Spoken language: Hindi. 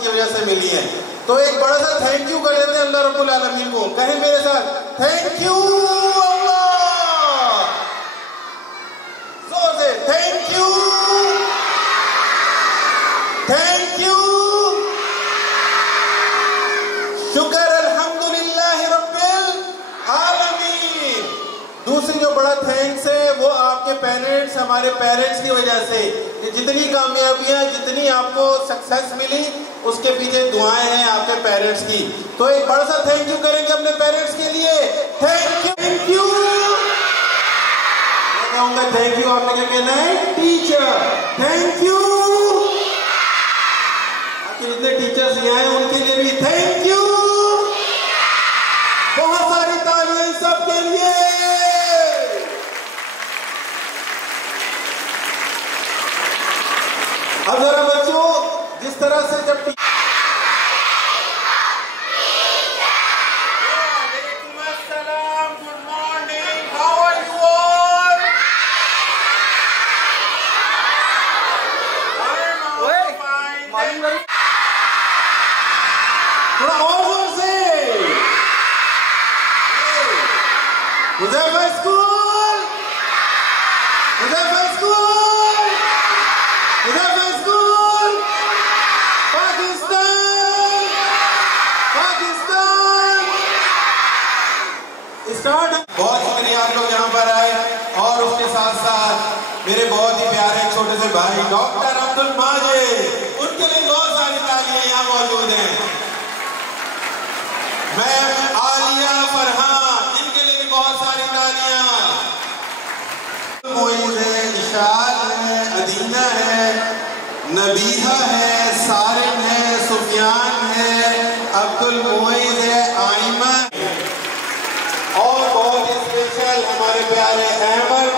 की वजह से मिली है। तो एक बड़ा सा थैंक यू कर देते हैं अल्लाह रब्बुल आलमीन को। कहें मेरे साथ, थैंक यू अल्लाह, जोर से थैंक यू, थैंक यू, शुक्र अल्हम्दुलिल्लाह रब्बिल आलमीन। दूसरी जो बड़ा थैंक्स है वो आपके पेरेंट्स, हमारे पेरेंट्स की वजह से जितनी कामयाबियां, जितनी आपको सक्सेस मिली, उसके पीछे दुआएं हैं आपके पेरेंट्स की। तो एक बड़ा सा थैंक यू करेंगे अपने पेरेंट्स के लिए। Thank you, thank you. मैं कहूँगा थैंक यू, आपने क्या कहना है? Teacher, thank you. आपके जितने टीचर्स यहाँ हैं उनके लिए भी थैंक यू। बहुत सारी तालियां सबके लिए। अब जरा बच्चों, जिस तरह से जब good morning, how are you all? थोड़ा और जोर से। Huzaifa school, Huzaifa school, Huzaifa school, Pakistan, Pakistan. Start. बहुत शुक्रिया आप लोग यहाँ पर आए, और उसके साथ साथ मेरे बहुत ही प्यारे छोटे से भाई डॉक्टर अब्दुल माजिद, उनके लिए बहुत सारी तालियां यहाँ मौजूद हैं। मैम आलिया फरहान, इनके लिए भी बहुत सारी तालियां। मोइज़ है, इशाल है, अदीना है, नबीहा है, सारिन है, सुफियान है, अब्दुल मोइज़ है, आइमा, और बहुत ही स्पेशल हमारे प्यारे अहमद